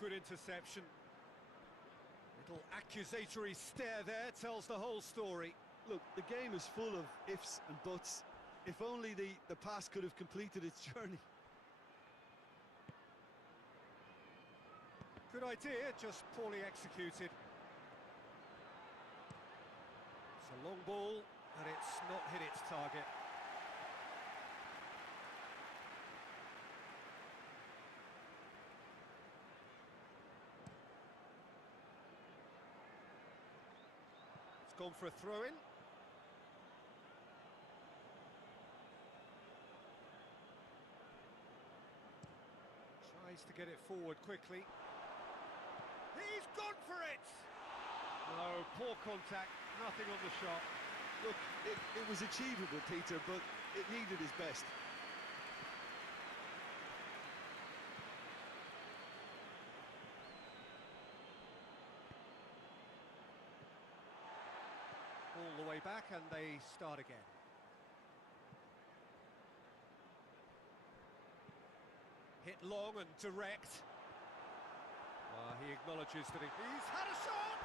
Good interception. Little accusatory stare there tells the whole story. Look, the game is full of ifs and buts. If only the pass could have completed its journey. Good idea, just poorly executed. It's a long ball, and it's not hit its target. It's gone for a throw-in. Tries to get it forward quickly. He's gone for it! No, poor contact, nothing on the shot. Look, it was achievable, Peter, but it needed his best. All the way back, and they start again. Hit long and direct. He acknowledges that he's had a shot!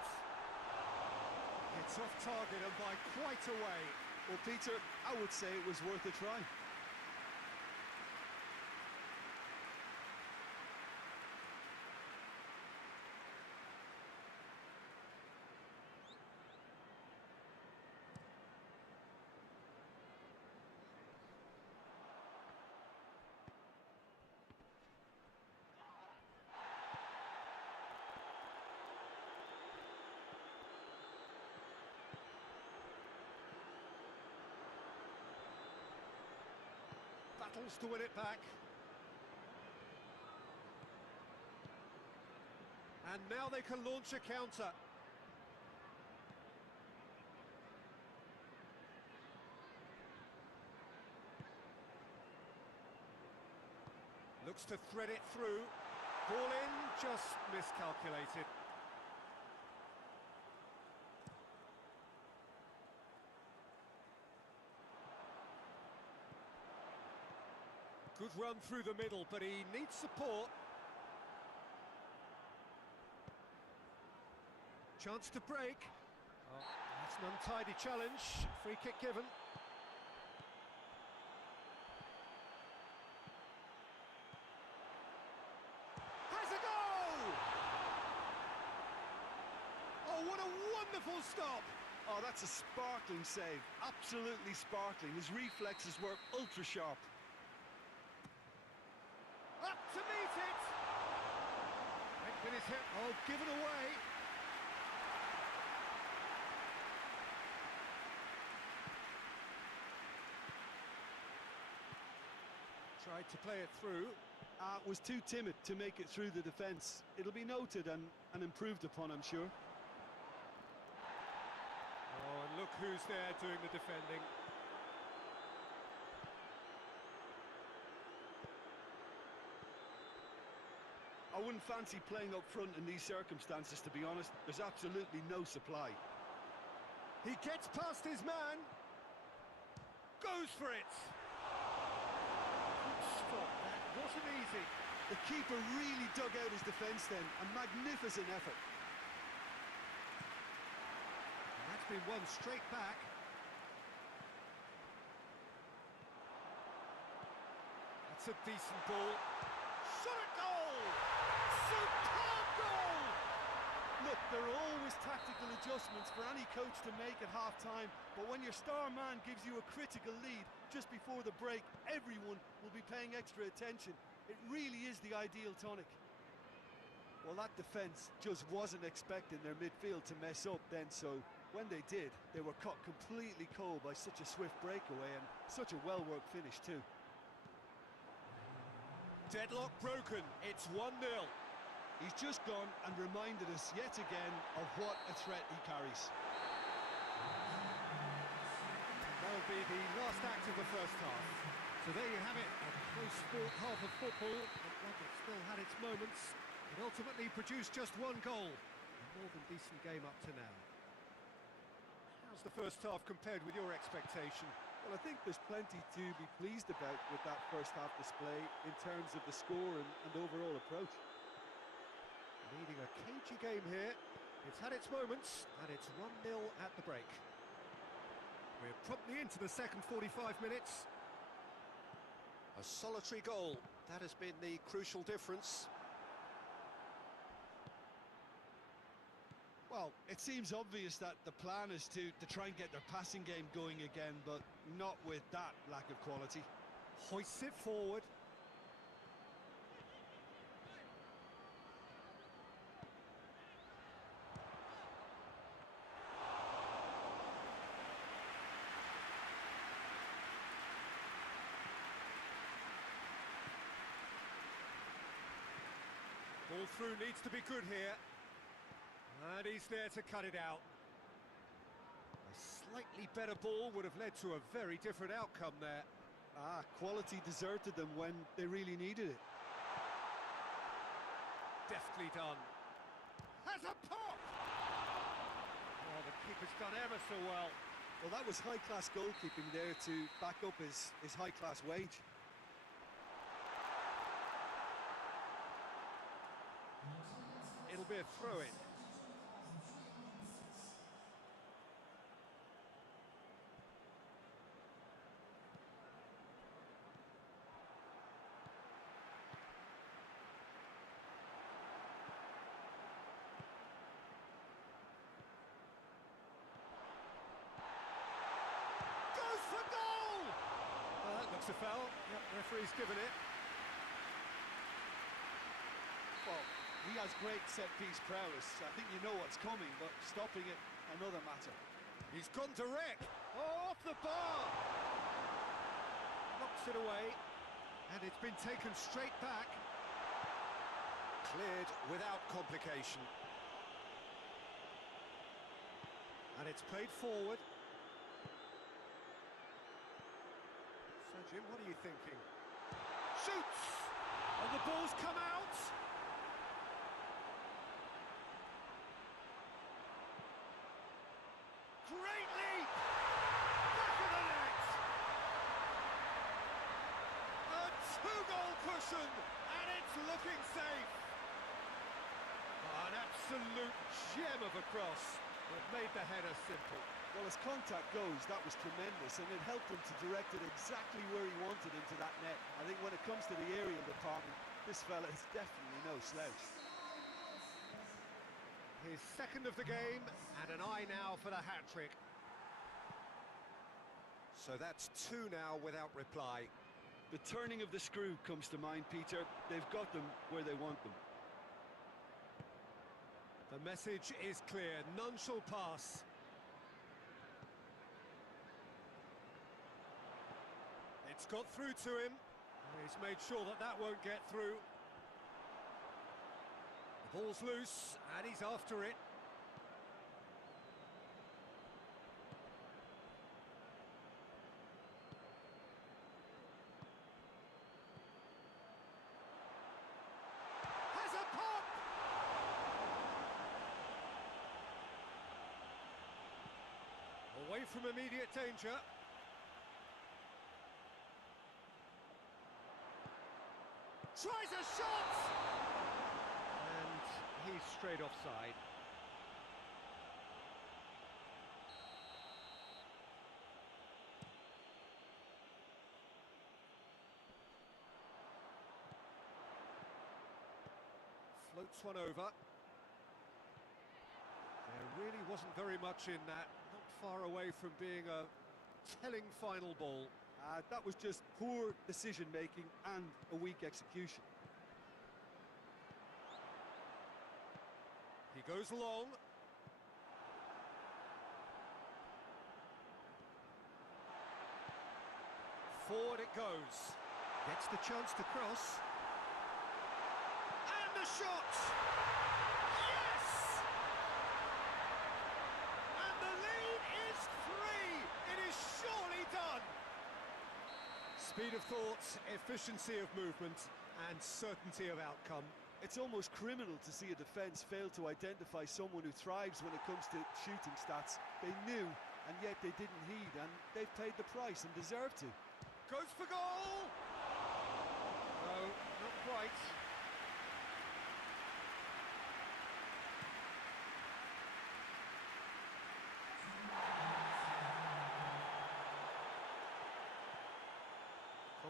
It's off target and by quite a way. Well, Peter, I would say it was worth a try. Battles to win it back. And now they can launch a counter. Looks to thread it through. Ball in, just miscalculated. Good run through the middle, but he needs support. Chance to break. Oh, that's an untidy challenge. Free kick given. Has a goal! Oh, what a wonderful stop! Oh, that's a sparkling save. Absolutely sparkling. His reflexes were ultra sharp. Up to meet it! With his hip, oh, given away. Tried to play it through. Was too timid to make it through the defence. It'll be noted and improved upon, I'm sure. Oh, and look who's there doing the defending. I wouldn't fancy playing up front in these circumstances, to be honest. There's absolutely no supply. He gets past his man. Goes for it. Good stop, that wasn't easy. The keeper really dug out his defence then. A magnificent effort. And that's been won straight back. That's a decent ball. Shot at goal! Superb goal! Look, there are always tactical adjustments for any coach to make at half-time, but when your star man gives you a critical lead just before the break, everyone will be paying extra attention. It really is the ideal tonic. Well, that defence just wasn't expecting their midfield to mess up then, so when they did, they were caught completely cold by such a swift breakaway and such a well-worked finish too. Deadlock broken, it's 1-0. He's just gone and reminded us yet again of what a threat he carries. That'll be the last act of the first half. So there you have it, a close-fought half of football, and one that still had its moments. It ultimately produced just one goal. A more than decent game up to now. How's the first half compared with your expectation? Well, I think there's plenty to be pleased about with that first half display in terms of the score and overall approach. Leading a cagey game here. It's had its moments, and it's 1-0 at the break. We're promptly into the second 45 minutes. A solitary goal. That has been the crucial difference. Well, it seems obvious that the plan is to try and get their passing game going again, but not with that lack of quality. Hoists it forward. Ball through needs to be good here. And he's there to cut it out. A slightly better ball would have led to a very different outcome there. Quality deserted them when they really needed it. Deftly done. Has a pop! Oh, the keeper's done ever so well. Well, that was high-class goalkeeping there to back up his high-class wage. It'll be a throw-in. Goes for goal! That looks a foul. Yep, referee's given it. Well, he has great set-piece prowess. I think you know what's coming, but stopping it, another matter. He's gone direct. Oh, off the bar! Knocks it away. And it's been taken straight back. Cleared without complication. And it's played forward. So, Jim, what are you thinking? Shoots! And the ball's come out! Great leap! Back of the net! A two-goal cushion, and it's looking safe. Oh, an absolute gem of a cross that made the header simple. Well, as contact goes, that was tremendous, and it helped him to direct it exactly where he wanted into that net. I think when it comes to the aerial department, this fella is definitely no slouch. His second of the game, and an eye now for the hat-trick. So that's two now without reply. The turning of the screw comes to mind, Peter. They've got them where they want them. The message is clear, none shall pass. It's got through to him. He's made sure that that won't get through. The ball's loose, and he's after it. Has a pop! Away from immediate danger. Tries a shot! And he's straight offside. Floats one over. There really wasn't very much in that. Not far away from being a telling final ball. That was just poor decision-making and a weak execution. He goes long. Forward it goes. Gets the chance to cross. And the shot! Yes! And the lead is 3! It is surely done! Speed of thought, efficiency of movement, and certainty of outcome. It's almost criminal to see a defence fail to identify someone who thrives when it comes to shooting stats. They knew, and yet they didn't heed, and they've paid the price and deserve to. Goes for goal! No, not quite.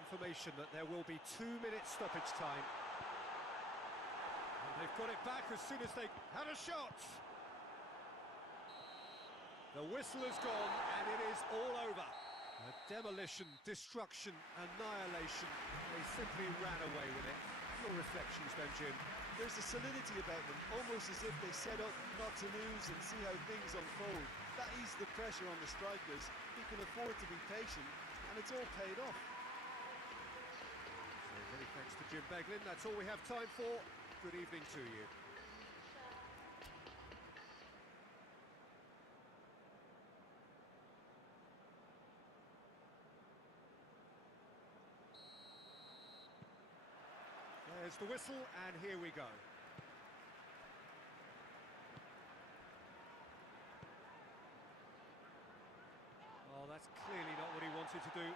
confirmation that there will be 2 minutes stoppage time. And they've got it back as soon as they had a shot. The whistle is gone and it is all over. A demolition, destruction, annihilation. They simply ran away with it. Your reflections then, Jim? There's a solidity about them, almost as if they set up not to lose and see how things unfold. That eases the pressure on the strikers, who can afford to be patient, and it's all paid off. So many thanks to Jim Beglin. That's all we have time for. Good evening to you. There's the whistle, and here we go. Oh, that's clearly not what he wanted to do.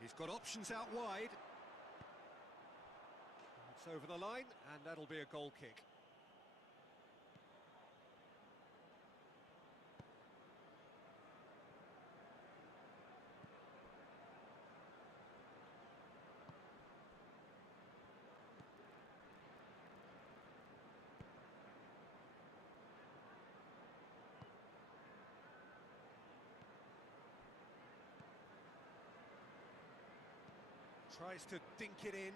He's got options out wide. It's over the line, and that'll be a goal kick. Tries to dink it in. And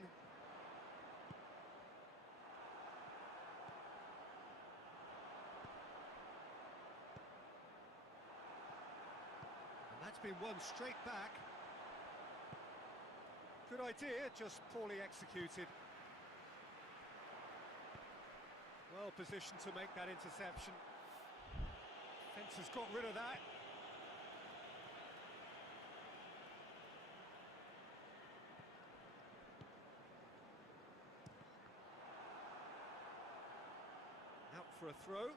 that's been won straight back. Good idea, just poorly executed. Well positioned to make that interception. Fence has got rid of that. Out for a throw.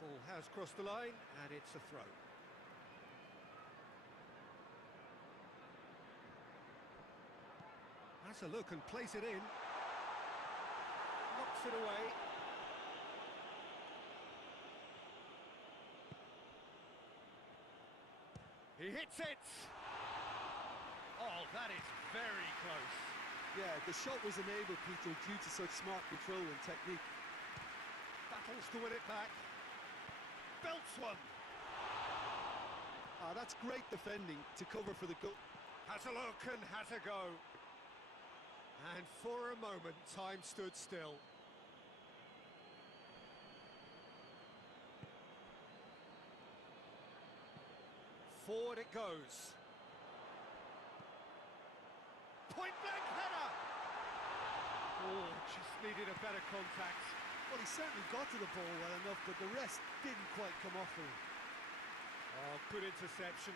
The ball has crossed the line, and it's a throw. Has a look and plays it in. Knocks it away. He hits it! Oh, that is very close. Yeah, the shot was enabled, Peter, due to such smart control and technique. Battles to win it back. Belts one! That's great defending to cover for the goal. Has a look and has a go. And for a moment, time stood still. Forward it goes. Point blank header! Oh, just needed a better contact. Well, he certainly got to the ball well enough, but the rest didn't quite come off for him. Oh, good interception.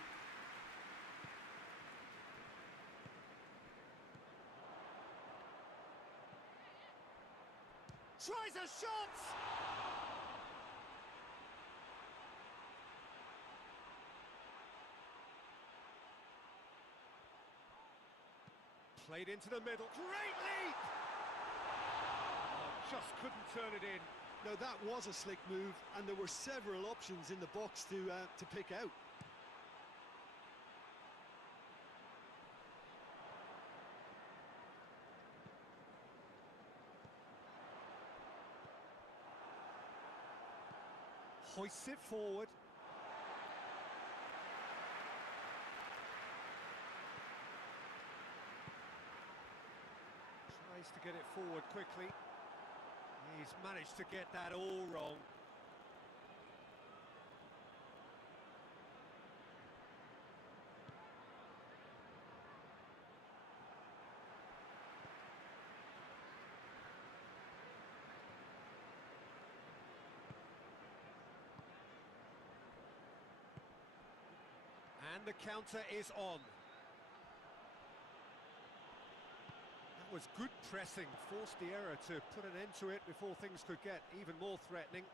Tries a shot! Played into the middle. Great lead! Oh, just couldn't turn it in. Now that was a slick move, and there were several options in the box to pick out. Hoists it forward. Tries to get it forward quickly. He's managed to get that all wrong. And the counter is on. That was good pressing, forced the error to put an end to it before things could get even more threatening.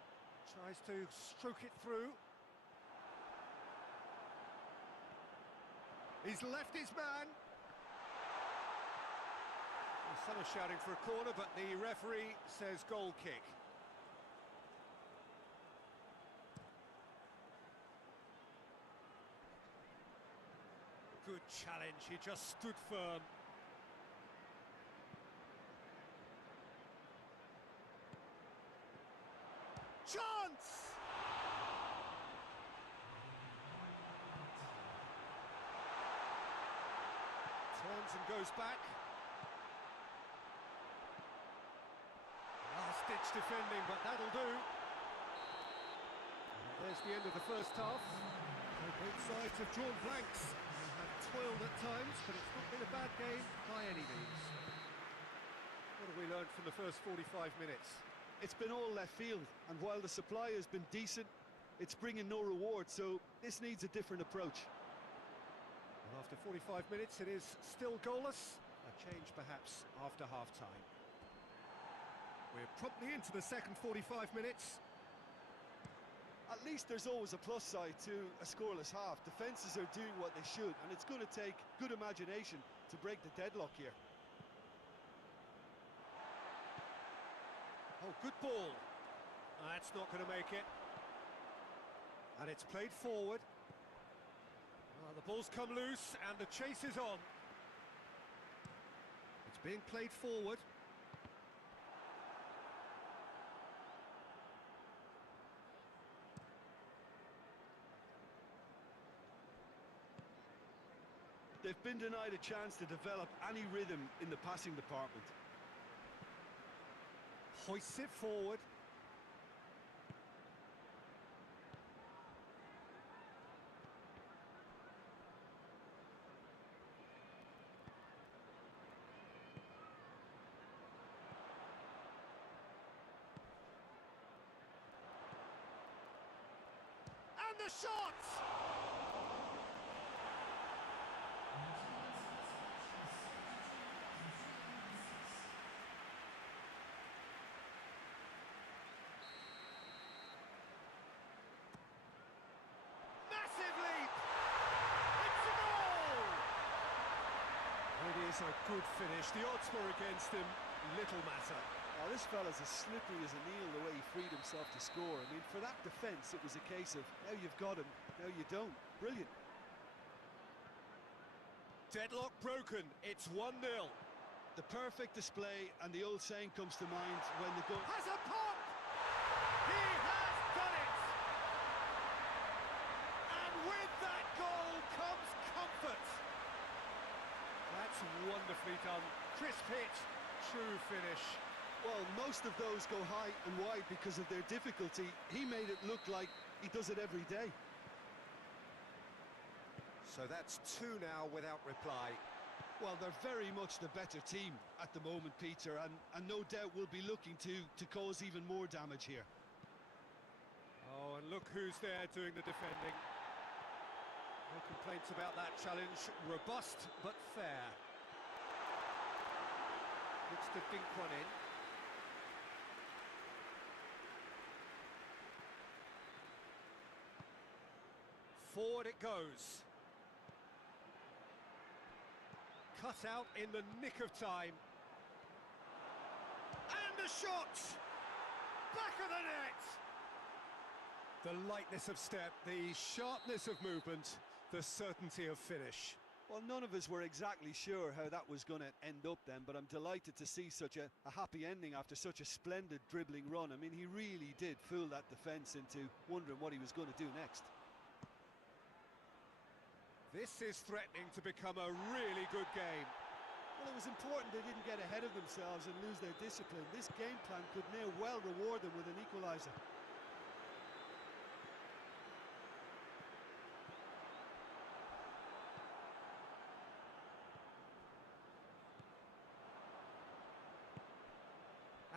Tries to stroke it through. He's left his man. Well, some are shouting for a corner, but the referee says goal kick. Good challenge, he just stood firm. Chance! Turns and goes back. Last-ditch defending, but that'll do. And there's the end of the first half. Both sides have drawn blanks. They have toiled at times, but it's not been a bad game by any means. What have we learned from the first 45 minutes? It's been all left field, and while the supply has been decent, it's bringing no reward, so this needs a different approach. Well, after 45 minutes, it is still goalless. A change, perhaps, after half-time. We're promptly into the second 45 minutes. At least there's always a plus side to a scoreless half. Defences are doing what they should, and it's going to take good imagination to break the deadlock here. Oh, good ball. That's not going to make it. And it's played forward. The ball's come loose and the chase is on. It's being played forward. They've been denied a chance to develop any rhythm in the passing department. Hoists it forward. And the shot! It is a good finish. The odds were against him, little matter. Oh, this fella's as slippery as an eel the way he freed himself to score. I mean, for that defence, it was a case of, now you've got him, now you don't. Brilliant. Deadlock broken, it's 1-0. The perfect display, and the old saying comes to mind when the goal... Has a pop! He has done it! And with that goal comes comfort. That's wonderfully done. Crisp hit, true finish. Well, most of those go high and wide because of their difficulty. He made it look like he does it every day. So that's 2 now without reply. Well, they're very much the better team at the moment, Peter, and no doubt will be looking to cause even more damage here. Oh, and look who's there doing the defending. No complaints about that challenge. Robust, but fair. Looks to dink one in. Forward it goes. Cut out in the nick of time. And a shot! Back of the net! The lightness of step, the sharpness of movement, the certainty of finish. Well, none of us were exactly sure how that was going to end up then, but I'm delighted to see such a happy ending after such a splendid dribbling run. I mean, he really did fool that defence into wondering what he was going to do next. This is threatening to become a really good game. Well, it was important they didn't get ahead of themselves and lose their discipline. This game plan could now well reward them with an equaliser.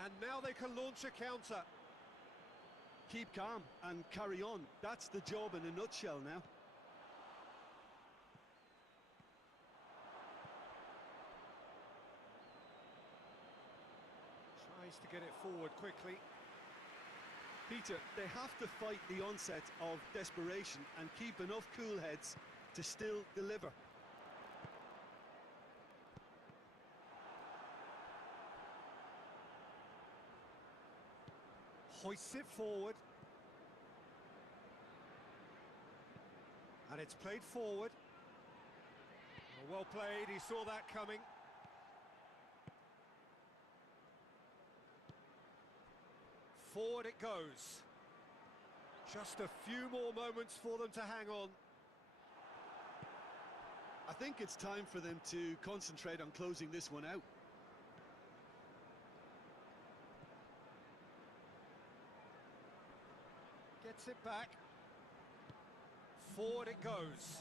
And now they can launch a counter. Keep calm and carry on. That's the job in a nutshell now. to get it forward quickly. Peter, they have to fight the onset of desperation and keep enough cool heads to still deliver. Hoists it forward. And it's played forward. Well played, he saw that coming. Forward it goes. Just a few more moments for them to hang on. I think it's time for them to concentrate on closing this one out. Gets it back. Forward it goes.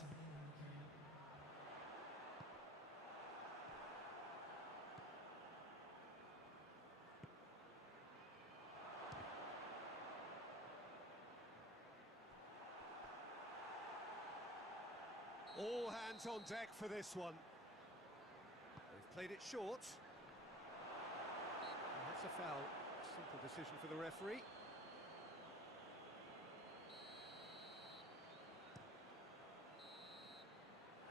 All hands on deck for this one. They've played it short. And that's a foul. Simple decision for the referee.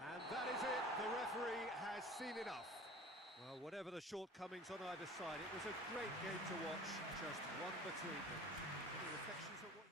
And that is it. The referee has seen enough. Well, whatever the shortcomings on either side, it was a great game to watch. Just one between them. Any reflections on what you...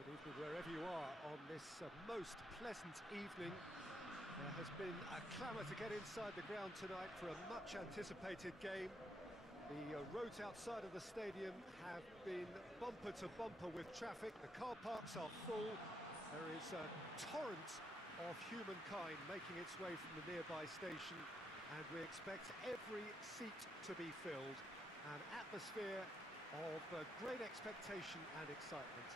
Good evening wherever you are on this most pleasant evening. There has been a clamour to get inside the ground tonight for a much anticipated game. The roads outside of the stadium have been bumper to bumper with traffic. The car parks are full. There is a torrent of humankind making its way from the nearby station, and we expect every seat to be filled. An atmosphere of great expectation and excitement.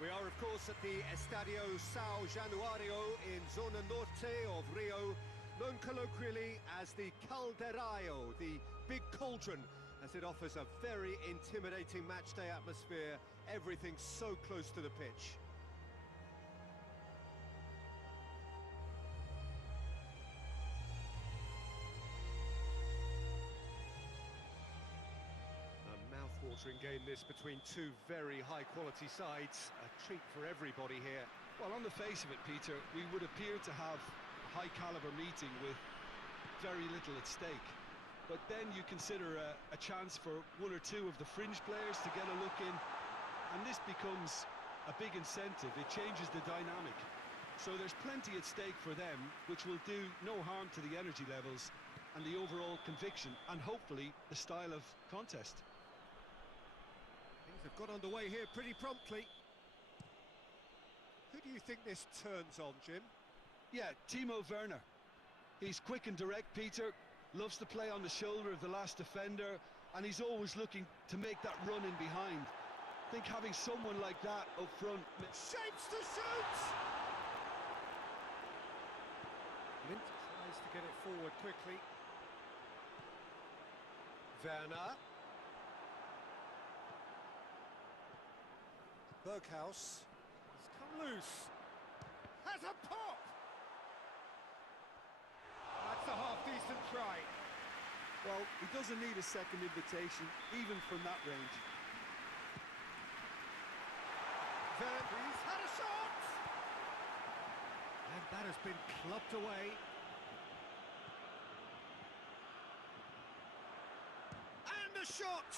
We are, of course, at the Estadio São Januário in Zona Norte of Rio, known colloquially as the Caldeirão, the big cauldron, as it offers a very intimidating matchday atmosphere, everything so close to the pitch. Watering game this between two very high-quality sides. A treat for everybody here. Well, on the face of it, Peter, we would appear to have a high-caliber meeting with very little at stake. But then you consider a chance for one or two of the fringe players to get a look in, and this becomes a big incentive. It changes the dynamic. So there's plenty at stake for them, which will do no harm to the energy levels and the overall conviction, and hopefully the style of contest. Things have got underway here pretty promptly. Who do you think this turns on, Jim? Yeah, Timo Werner. He's quick and direct, Peter. Loves to play on the shoulder of the last defender, and he's always looking to make that run in behind. I think having someone like that up front... Shapes to shoot! Lint tries to get it forward quickly. Werner. Berghaus has come loose. Has a pop! That's a half-decent try. Well, he doesn't need a second invitation, even from that range. He's had a shot! And that has been clubbed away. shot!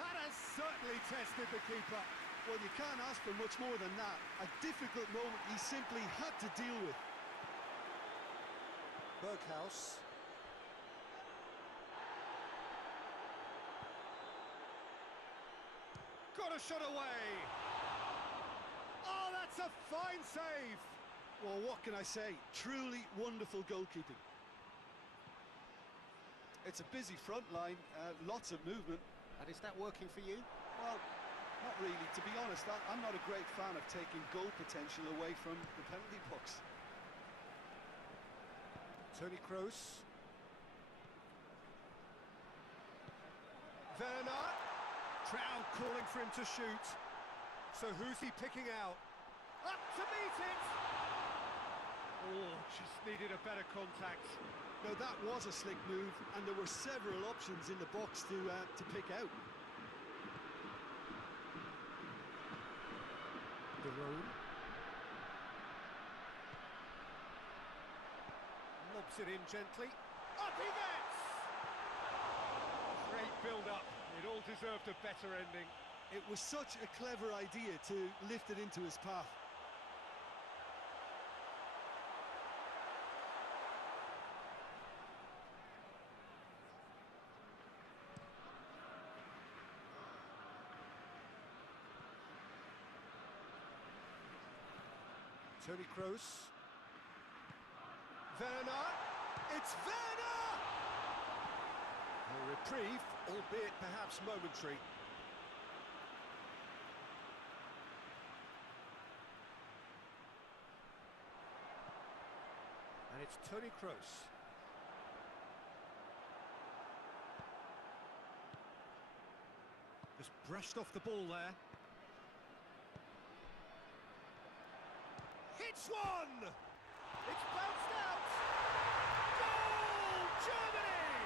That has certainly tested the keeper. Well, you can't ask for much more than that. A difficult moment he simply had to deal with. Berghaus. Got a shot away! Oh, that's a fine save! Well, what can I say? Truly wonderful goalkeeping. It's a busy front line, lots of movement. And is that working for you? Well, not really. To be honest, I'm not a great fan of taking goal potential away from the penalty box. Toni Kroos. Werner. Crowd calling for him to shoot. So who's he picking out? Up to meet it! Oh, just needed a better contact. Now that was a slick move, and there were several options in the box to pick out. De Roon. Lobs it in gently. Up he gets! Great build-up. It all deserved a better ending. It was such a clever idea to lift it into his path. Toni Kroos. Werner. It's Werner! A reprieve, albeit perhaps momentary. And it's Toni Kroos. Just brushed off the ball there. Hits one! It's bounced out! Goal! Germany!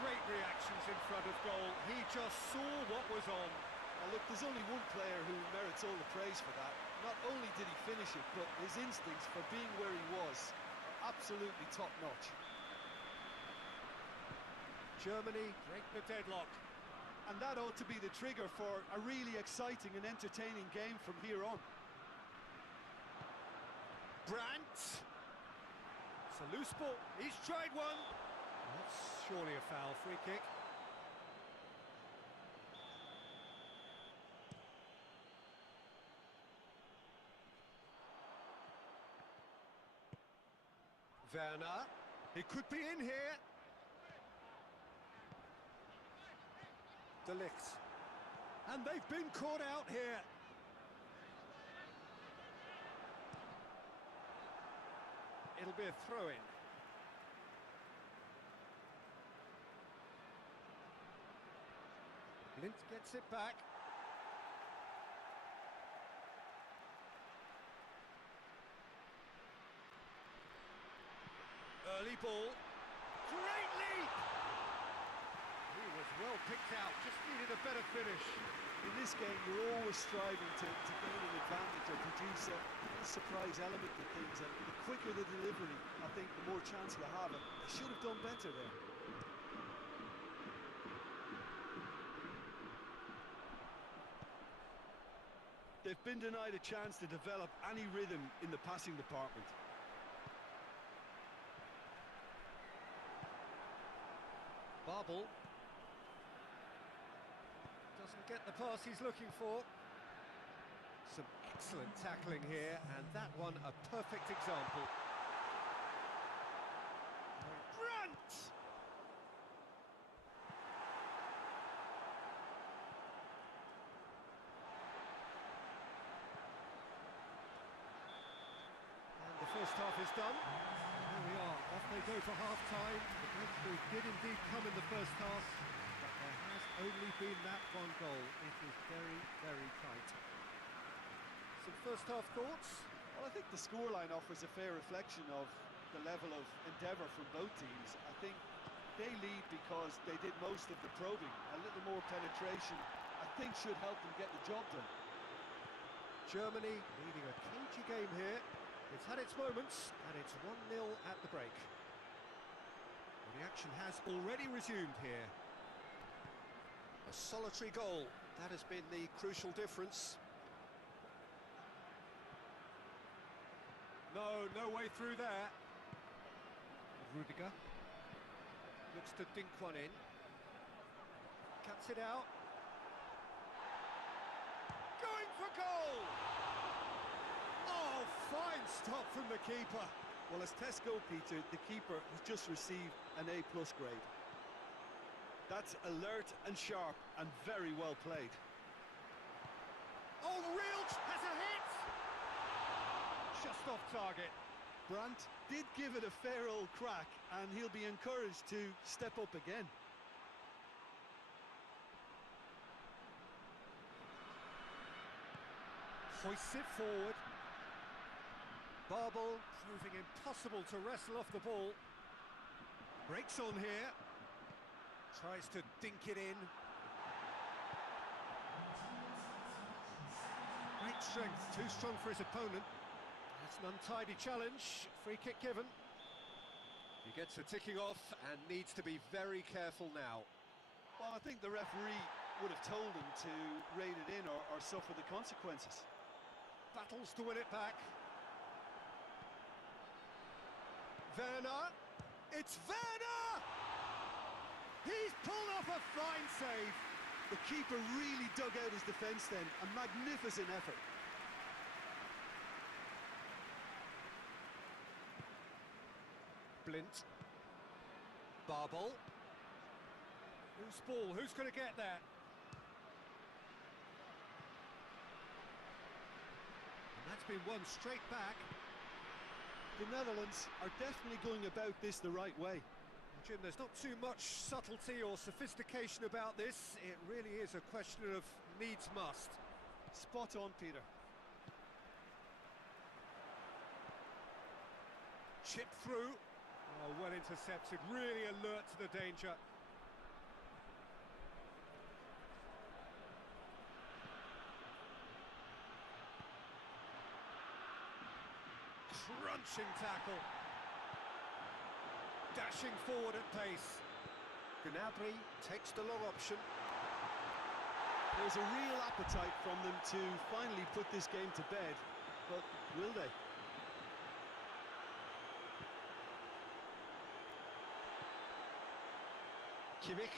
Great reactions in front of goal. He just saw what was on. Now look, there's only one player who merits all the praise for that. Not only did he finish it, but his instincts for being where he was are absolutely top-notch. Germany break the deadlock. And that ought to be the trigger for a really exciting and entertaining game from here on. Brandt. It's a loose ball. He's tried one. That's surely a foul. Free kick. Werner. He could be in here. De Ligt. And they've been caught out here. It'll be a throw-in. Lint gets it back. Early ball. Great leap! He was well picked out, just needed a better finish. In this game, you're always striving to gain an advantage or produce a surprise element to things, and the quicker the delivery, I think, the more chance you have. And they should have done better there. They've been denied a chance to develop any rhythm in the passing department. Babel doesn't get the pass he's looking for. Some excellent tackling here, and that one a perfect example. Brandt! And the first half is done. There we are, off they go for half-time. The breakthrough did indeed come in the first half, but there has only been that one goal. It is very, very tight. Some first half thoughts? Well, I think the scoreline offers a fair reflection of the level of endeavour from both teams. I think they lead because they did most of the probing. A little more penetration, I think, should help them get the job done. Germany leading a cagey game here. It's had its moments, and it's 1-0 at the break. Well, the action has already resumed here. A solitary goal, that has been the crucial difference. No way through there. Rudiger looks to dink one in. Cuts it out. Going for goal! Oh, fine stop from the keeper. Well, as tests go, Peter, the keeper has just received an A+ grade. That's alert and sharp and very well played. Oh, real has a hit! Just off target. Brandt did give it a fair old crack, and he'll be encouraged to step up again. Hoists it forward. Barbel proving impossible to wrestle off the ball. Breaks on here. Tries to dink it in. Great strength, too strong for his opponent. That's an untidy challenge. Free kick given. He gets a ticking off and needs to be very careful now. Well, I think the referee would have told him to rate it in or suffer the consequences. Battles to win it back. Werner. It's Werner! He's pulled off a fine save. The keeper really dug out his defence then. A magnificent effort. Blint. Barbel. Loose ball, who's going to get there? And that's been won straight back. The Netherlands are definitely going about this the right way. Jim, there's not too much subtlety or sophistication about this. It really is a question of needs must. Spot on, Peter. Chip through. Oh, well intercepted, really alert to the danger. Crunching tackle. Dashing forward at pace. Gnabry takes the long option. There's a real appetite from them to finally put this game to bed, but will they? Kimmich.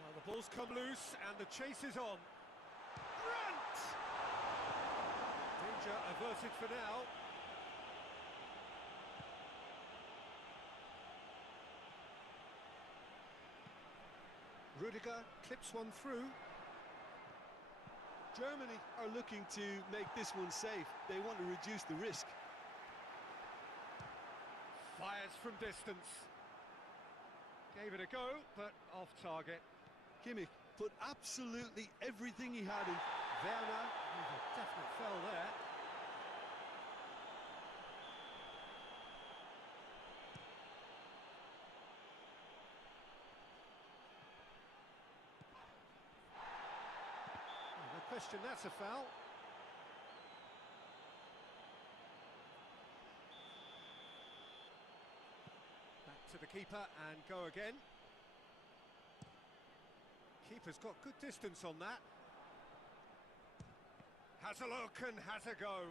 Well, the ball's come loose and the chase is on. Brandt! Danger averted for now. Rudiger clips one through. Germany are looking to make this one safe. They want to reduce the risk. Fires from distance. Gave it a go, but off target. Kimmich put absolutely everything he had in. Werner, with a definite foul there. No question, that's a foul. Back to the keeper and go again. Keeper's got good distance on that. Has a look and has a go.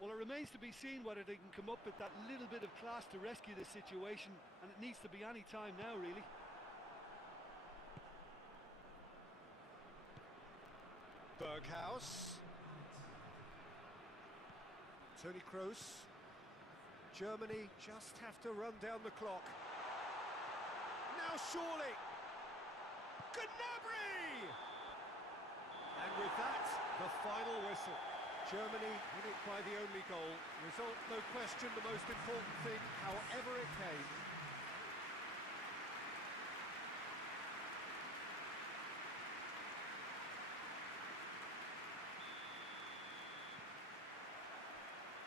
Well, it remains to be seen whether they can come up with that little bit of class to rescue this situation, and it needs to be any time now, really. Berghaus. Toni Kroos. Germany just have to run down the clock. Now surely. Gnabry! And with that, the final whistle. Germany win it by the only goal. Result, no question, the most important thing, however it came.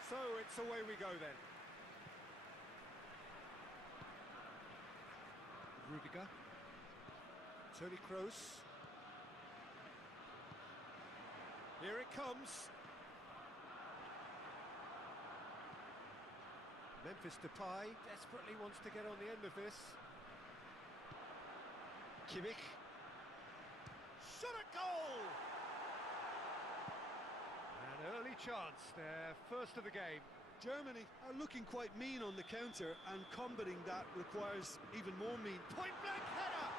So it's away we go then. Rudiger. Toni Kroos. Here it comes. Memphis Depay desperately wants to get on the end of this. Kimmich. Shot at goal! An early chance, their first of the game. Germany are looking quite mean on the counter, and combating that requires even more mean. Point-blank header!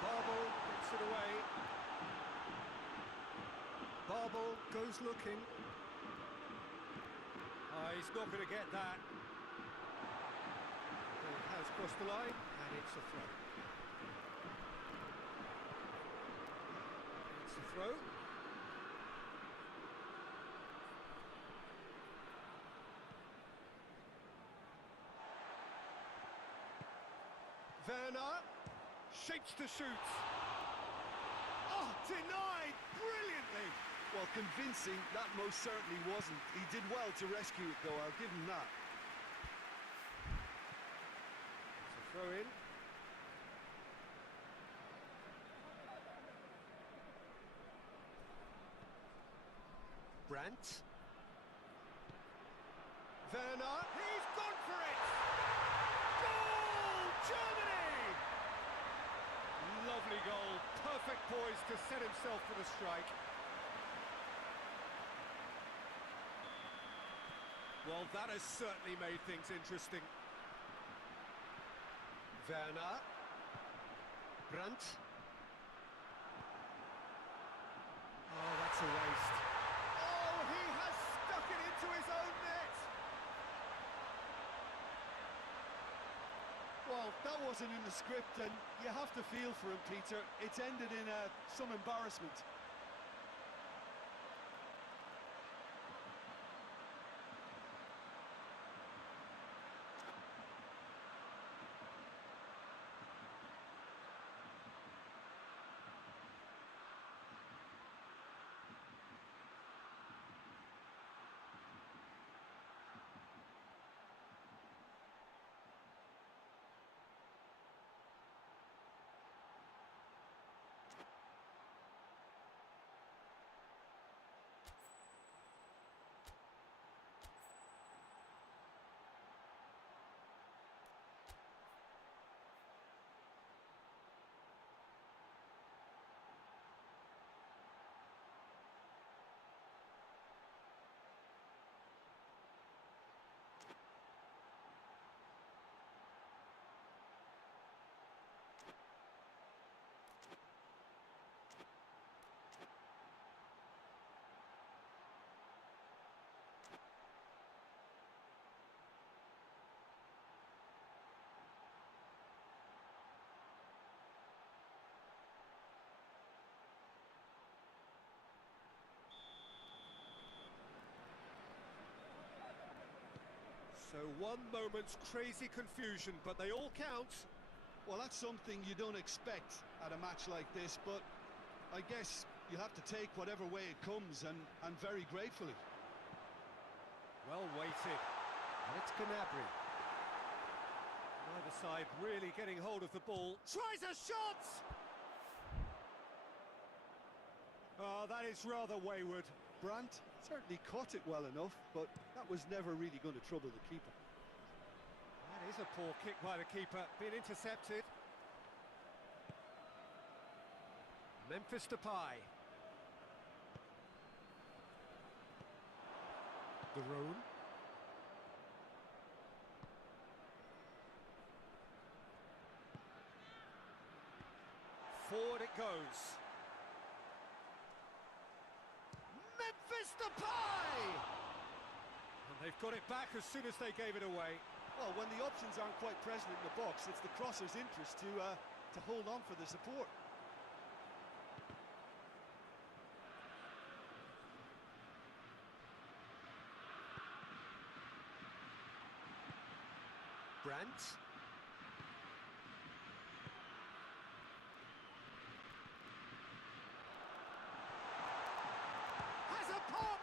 Barbel gets it away. Barbel goes looking. He's not going to get that. It has crossed the line, and it's a throw. It's a throw. Werner shapes to shoot. Oh, denied brilliantly. Well, convincing, that most certainly wasn't. He did well to rescue it, though, I'll give him that. It's a throw in. Brandt. Werner, he's gone for it! Goal! Germany! Lovely goal, perfect poise to set himself for the strike. Well, that has certainly made things interesting. Werner. Brandt. Oh, that's a waste. Oh, he has stuck it into his own net. Well, that wasn't in the script, and you have to feel for him, Peter. It's ended in some embarrassment. So one moment's crazy confusion, but they all count. Well, that's something you don't expect at a match like this, but I guess you have to take whatever way it comes, and very gratefully. Well weighted. And it's Gnabry. Neither side really getting hold of the ball. Tries a shot! Oh, that is rather wayward. Brandt certainly caught it well enough, but that was never really going to trouble the keeper. That is a poor kick by the keeper, being intercepted. Memphis Depay. De Roon. Forward it goes. Memphis Depay! And they've got it back as soon as they gave it away. Well, when the options aren't quite present in the box, it's the crosser's interest to hold on for the support. Brandt. Has a pop!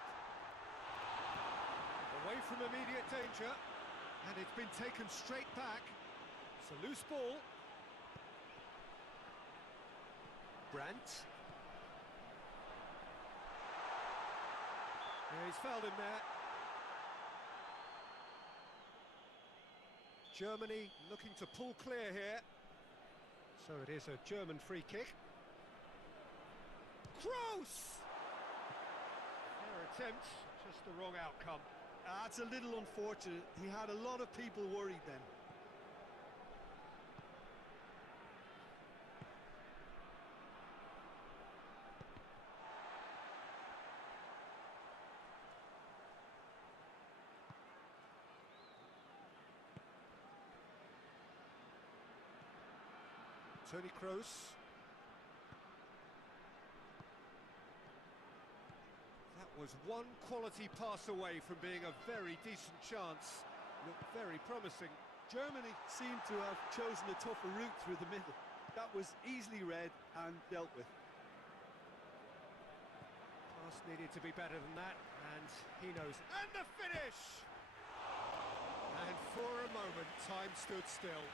Away from immediate danger, and it's been taken straight back. It's a loose ball. Brandt. Yeah, he's fouled him there. Germany looking to pull clear here. So it is a German free kick. Gross! Their attempt, just the wrong outcome. That's a little unfortunate. He had a lot of people worried then. Toni Kroos. That was one quality pass away from being a very decent chance. Looked very promising. Germany seemed to have chosen a tougher route through the middle. That was easily read and dealt with. Pass needed to be better than that, and he knows. And the finish! And for a moment, time stood still.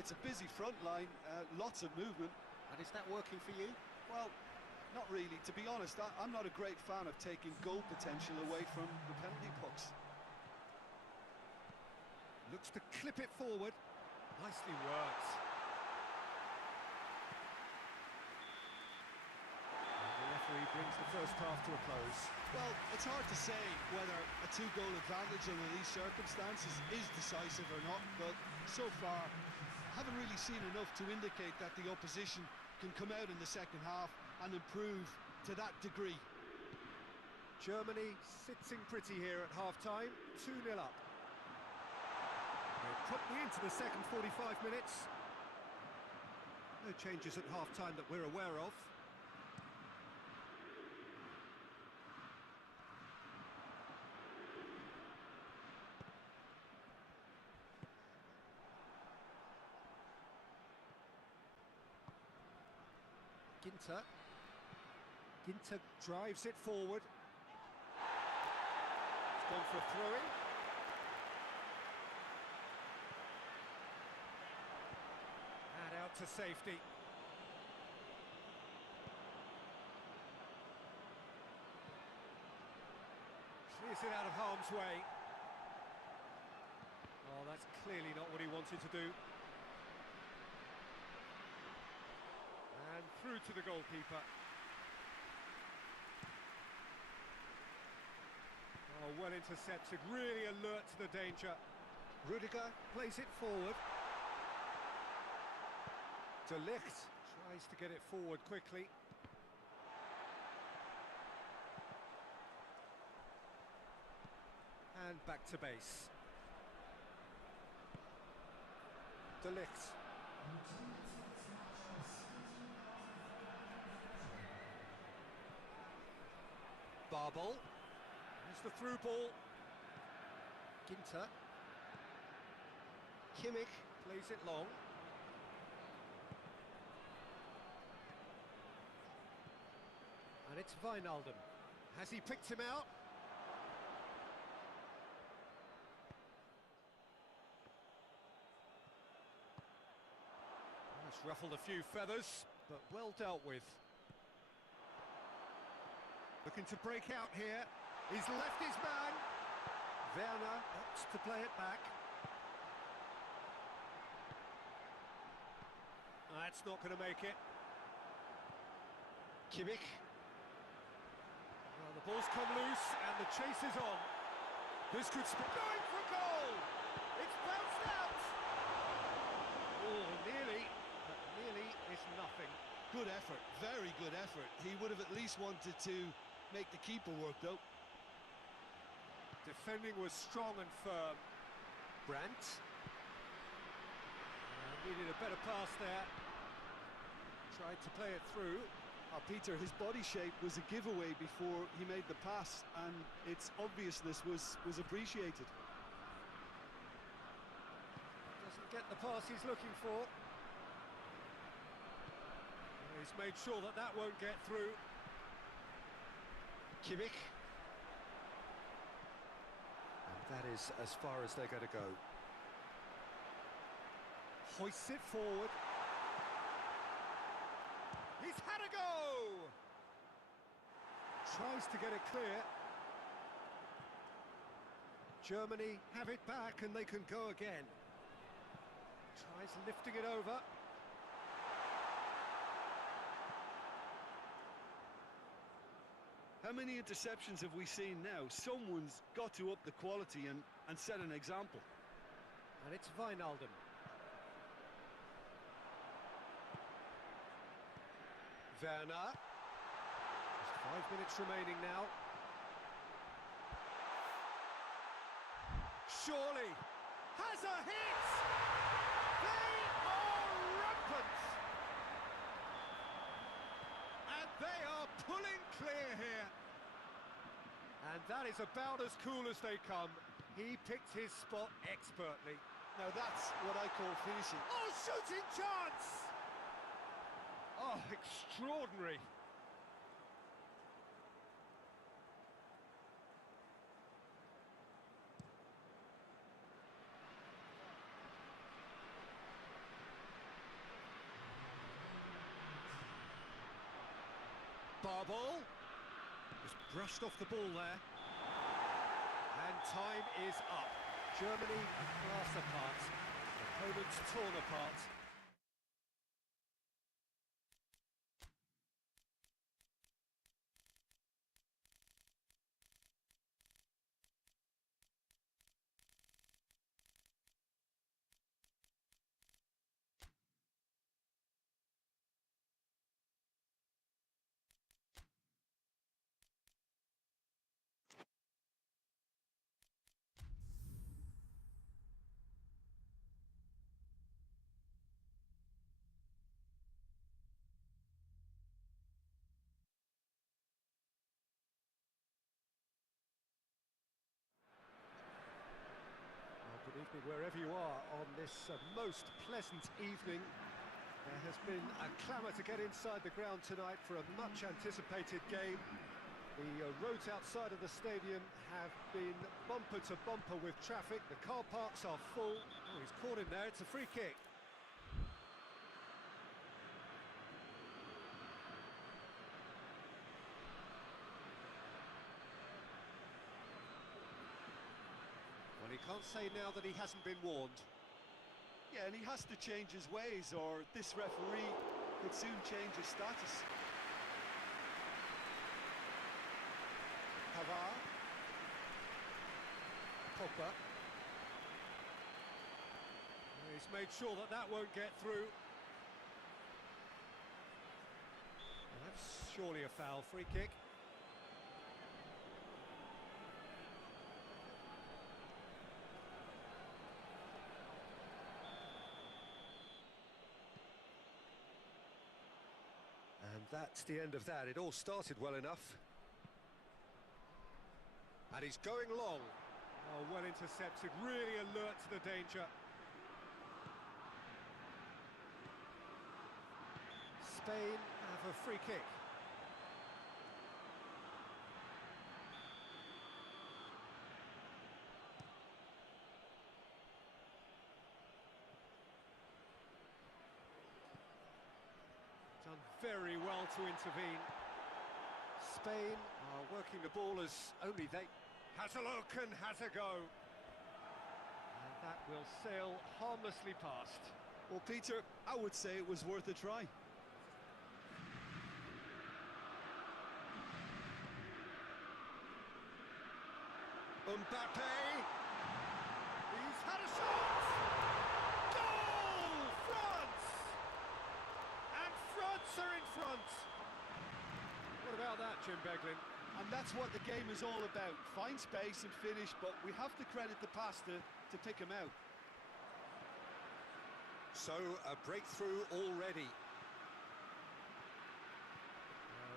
It's a busy front line, lots of movement. And is that working for you? Well, not really. To be honest, I'm not a great fan of taking goal potential away from the penalty pucks. Looks to clip it forward. Nicely worked. And the referee brings the first half to a close. Well, it's hard to say whether a two-goal advantage under these circumstances is decisive or not, but so far, I haven't really seen enough to indicate that the opposition can come out in the second half and improve to that degree. Germany sitting pretty here at half-time, 2-0 up. We're putting into the second 45 minutes. No changes at half-time that we're aware of. Ginter drives it forward. It's gone for a throw-in. And out to safety. Clears it out of harm's way. Oh, that's clearly not what he wanted to do. And through to the goalkeeper. Oh, well intercepted, really alert to the danger. Rudiger plays it forward. De Ligt tries to get it forward quickly. And back to base. De Ligt. Barbel. There's the through ball. Ginter. Kimmich plays it long. And it's Wijnaldum. Has he picked him out? That's ruffled a few feathers, but well dealt with. Looking to break out here. He's left his man. Werner opts to play it back. That's not going to make it. Kimmich. Well, the ball's come loose and the chase is on. This could going for goal. It's bounced out. Oh, nearly, but nearly is nothing. Good effort, very good effort. He would have at least wanted to make the keeper work, though. Defending was strong and firm. Brandt. Needed a better pass there. Tried to play it through. Peter, his body shape was a giveaway before he made the pass, and its obviousness was appreciated. Doesn't get the pass he's looking for. He's made sure that that won't get through. Kimmich. And that is as far as they're going to go. Hoists it forward. had a go! Tries to get it clear. Germany have it back and they can go again. Tries lifting it over. How many interceptions have we seen now? Someone's got to up the quality and set an example. And it's Wijnaldum. Werner. Just 5 minutes remaining now. Surely has a hit! They are rampant! And they are pulling clear here. And that is about as cool as they come. He picked his spot expertly. Now that's what I call finishing. Oh, shooting chance! Oh, extraordinary. Barball just brushed off the ball there. And time is up. Germany a class apart. Opponents torn apart. Good evening wherever you are on this most pleasant evening. There has been a clamour to get inside the ground tonight for a much anticipated game. The roads outside of the stadium have been bumper to bumper with traffic. The car parks are full. Oh, he's caught him there, it's a free kick. Well, he can't say now that he hasn't been warned. Yeah, and he has to change his ways or this referee could soon change his status. Pavard. Pogba. He's made sure that that won't get through. Well, that's surely a foul. Free kick. And that's the end of that. It all started well enough. And he's going long. Oh, well intercepted, really alert to the danger. Spain have a free kick. Done very well to intervene. Spain are working the ball as only they... Has a look and has a go. And that will sail harmlessly past. Well, Peter, I would say it was worth a try. Mbappe! He's had a shot! Goal! France! And France are in front! What about that, Jim Beglin? And that's what the game is all about. Find space and finish, but we have to credit the pass to pick him out. So, a breakthrough already.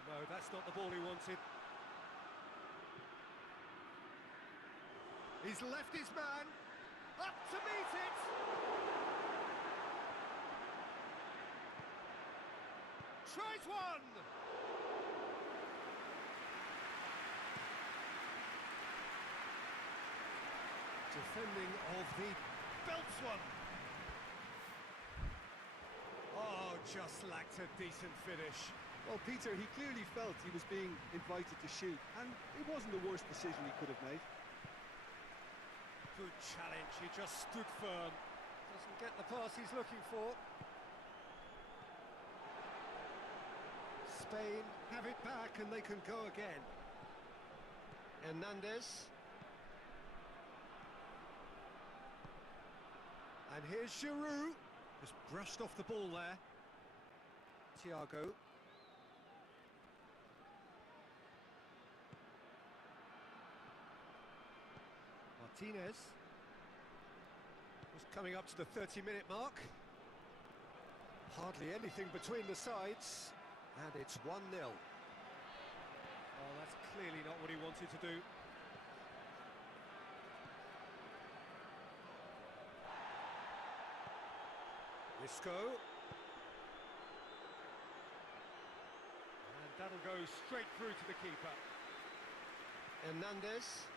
No, that's not the ball he wanted. He's left his man, up to meet it! Tries one! Defending of the belts one. Oh, just lacked a decent finish. Well, Peter, he clearly felt he was being invited to shoot, and it wasn't the worst decision he could have made. Good challenge, he just stood firm. Doesn't get the pass he's looking for. Spain have it back and they can go again. Hernandez. And here's Giroud. Just brushed off the ball there. Thiago. Martinez. Just coming up to the 30-minute mark. Hardly anything between the sides. And it's 1-0. Oh, that's clearly not what he wanted to do. Isco. And that'll go straight through to the keeper. Hernandez.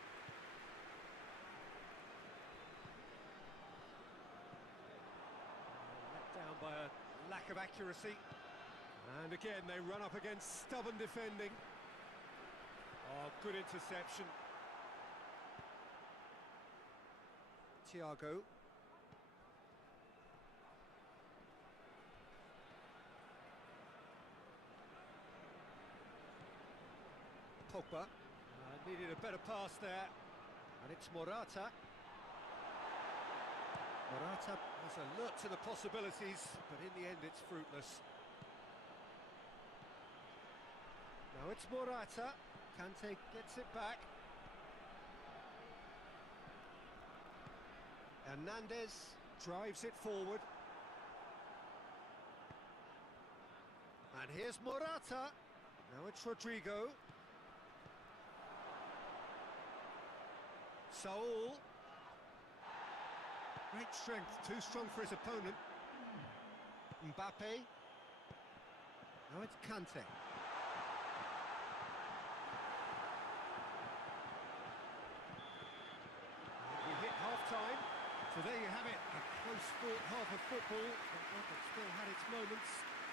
Let down by a lack of accuracy. And again, they run up against stubborn defending. Oh, good interception. Thiago. Pogba. Needed a better pass there. And it's Morata. Morata was alert to the possibilities, but in the end it's fruitless. Now it's Morata. Kante gets it back. Hernandez drives it forward. And here's Morata. Now it's Rodrigo. Saul. Great strength, too strong for his opponent. Mbappe. Now it's Kante. We hit half-time, so there you have it. A close-fought half of football, but one that still had its moments,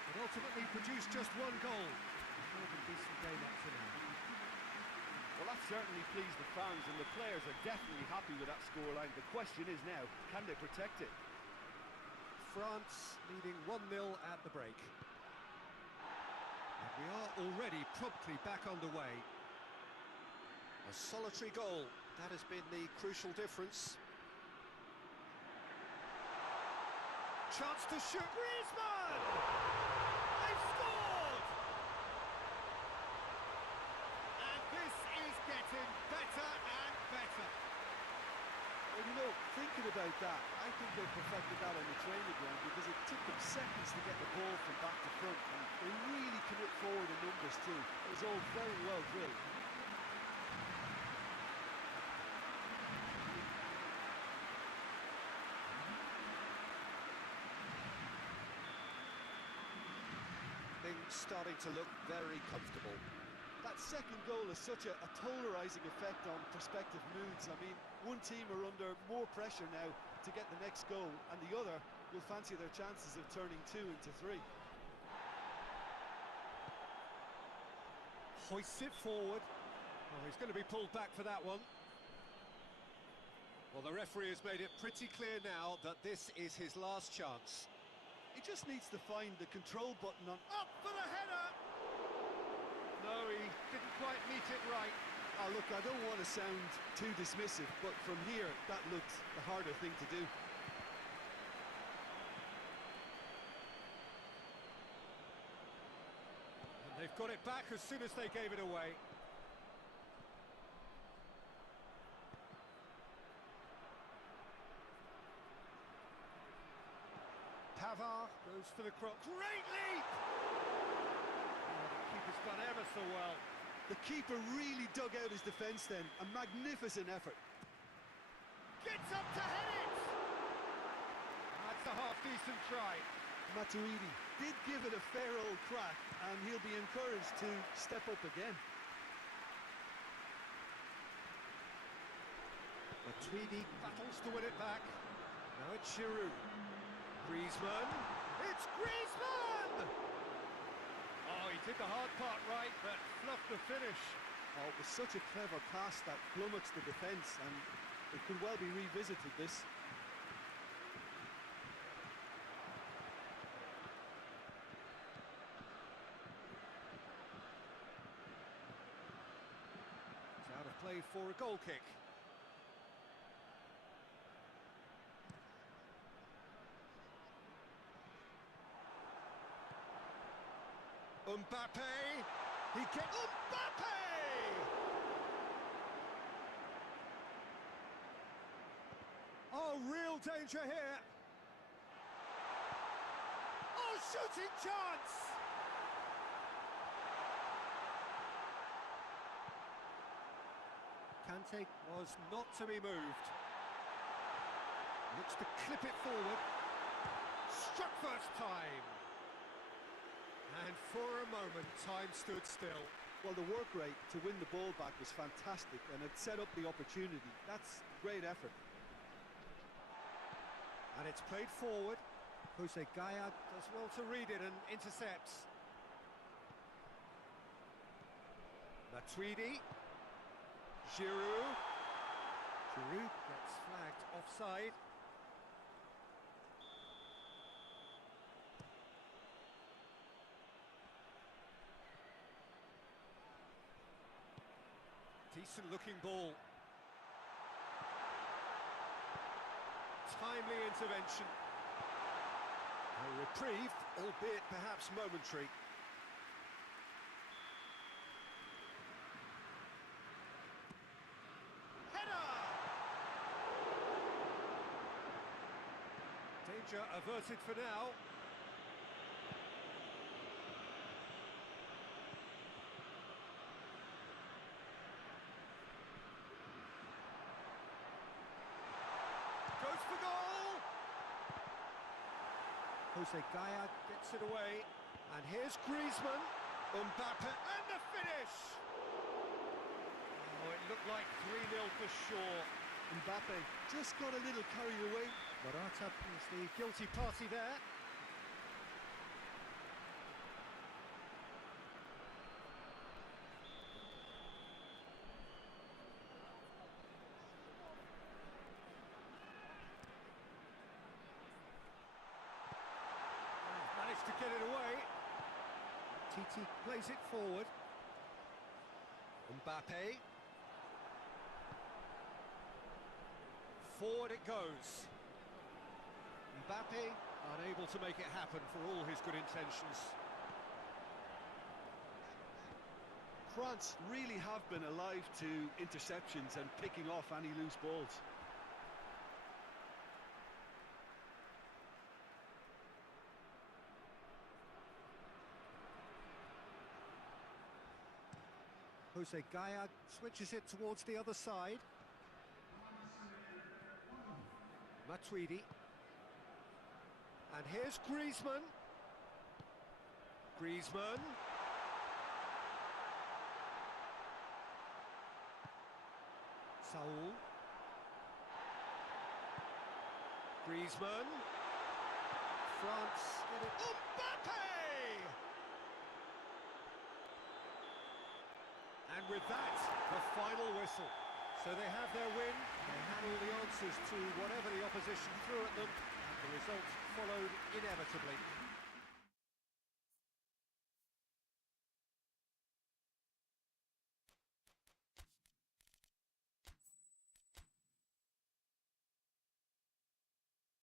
but ultimately produced just one goal. A more than decent game up to now. Well, that certainly pleased the fans, and the players are definitely happy with that scoreline. The question is now, can they protect it? France leading 1-0 at the break. And we are already promptly back underway. A solitary goal, that has been the crucial difference. Chance to shoot. Griezmann! They've scored! And this is getting better and better. Well, you know, thinking about that, I think they perfected that on the training ground because it took them seconds to get the ball from back to front, and they really commit forward in numbers too. It was all very well drilled. Things starting to look very comfortable. That second goal has such a polarising effect on prospective moods. I mean, one team are under more pressure now to get the next goal, and the other will fancy their chances of turning 2 into 3. Hoists it forward. Oh, he's going to be pulled back for that one. Well, the referee has made it pretty clear now that this is his last chance. He just needs to find the control button on. Up for the header! No, he didn't quite meet it right. Oh, look, I don't want to sound too dismissive, but from here, that looked the harder thing to do. And they've got it back as soon as they gave it away. Pavard goes for the cross. Great leap! Oh, the keeper's done ever so well. The keeper really dug out his defence then. A magnificent effort. Gets up to head it! That's a half-decent try. Matuidi did give it a fair old crack, and he'll be encouraged to step up again. Matuidi battles to win it back. Now it's Giroud. Griezmann. It's Griezmann! Oh, he Did the hard part right, but fluffed the finish. Oh, it was such a clever pass that flummoxed the defence, and it could well be revisited, this. It's out of play for a goal kick. Mbappe! He gets... Mbappe! Oh, real danger here. Oh, shooting chance! Kante was not to be moved. Looks to clip it forward. Struck first time. And for a moment, time stood still. Well, the work rate to win the ball back was fantastic, and it set up the opportunity. That's great effort. And it's played forward. Jose Gaya does well to read it and intercepts. Matuidi. Giroud. Giroud gets flagged offside. Decent looking ball. Timely intervention. A reprieve, albeit perhaps momentary. Header! Danger averted for now. Goes for goal! Jose Gaya gets it away. And here's Griezmann. Mbappe and the finish! Oh, it looked like 3-0 for sure. Mbappe just got a little carried away. Morata is the guilty party there. Managed to get it away. Titi plays it forward. Mbappe. Forward it goes. Mbappe unable to make it happen for all his good intentions. France really have been alive to interceptions and picking off any loose balls. Jose Gaya switches it towards the other side. Matuidi. And here's Griezmann. Griezmann. Saul. Griezmann. France get it. Mbappe! And with that, the final whistle. So they have their win, they had all the answers to whatever the opposition threw at them, and the result followed inevitably.